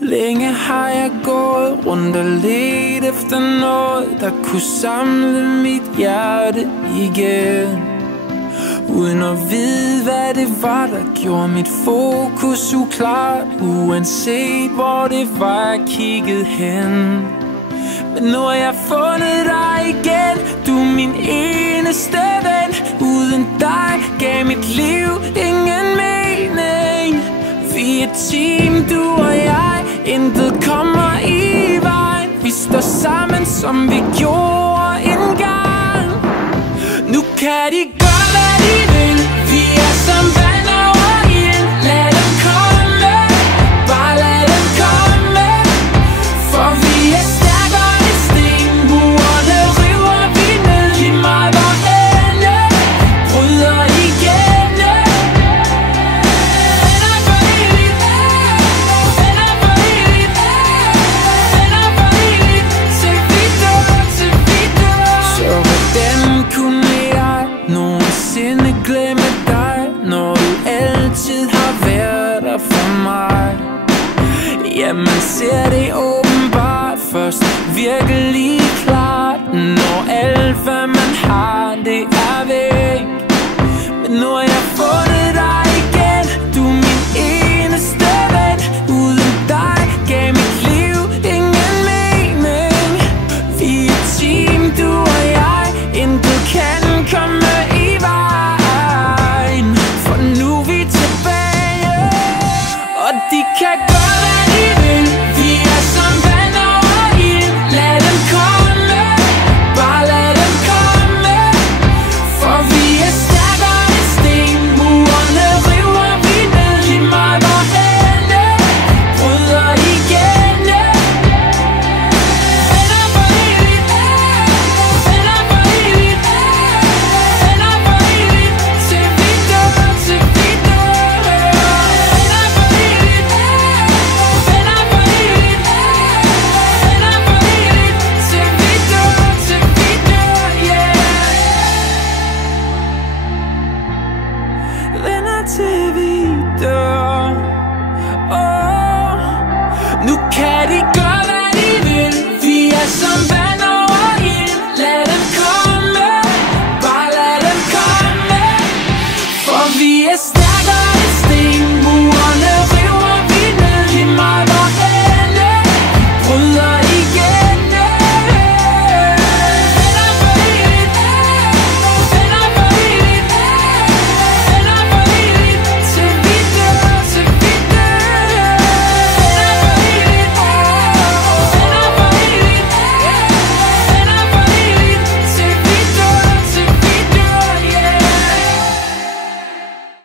Længe har jeg gået rundt og let efter noget, der kunne samle mit hjerte igen, uden at vide, hvad det var, der gjorde mit fokus uklart, uanset hvor det var, jeg kiggede hen. Men nu har jeg fundet dig igen, du er min eneste ven. Uden dig gav mit liv ingen mening. Vi er et team, du og jeg, intet kommer i vejen. Vi står sammen, som vi gjorde engang. Nu kan de gøre, hvad de vil. Vi er som vand over ild. Lad dem komme, bare lad dem komme. For vi er stærkere end sten. Murene river vi ned. Lige meget hvor ende bryder igen. Venner for evigt, venner for evigt, venner for evigt. Til vi dør, til vi dør. Så hvordan kunne jeg nogensinde glemme dig, når du altid har været der for mig? Ja, man ser det åbenbart først virkelig klart, når alt hvad man har, det er væk. Men nu har jeg fundet dig igen, du er min eneste ven. Uden dig gav mit liv ingen mening. Vi er et team, du og jeg, intet kan komme i vejen. For nu er vi tilbage, og de kan gøre, hvad de vil. Vi er som vand over ild. Lad dem komme, bare lad dem komme. For vi er stærkere end sten. Murene river vi ned. Lige meget hvor ende bryder igen. Venner for evigt, venner for evigt, venner for evigt. Til vi dør, til vi dør. Venner for evigt, venner for evigt, venner for evigt. Til vi dør, til vi dør, yeah. Venner til vi dør. Nu kan de gøre, hvad de vil. Vi er som vand over ild. Lad dem komme, bare lad dem komme. For vi er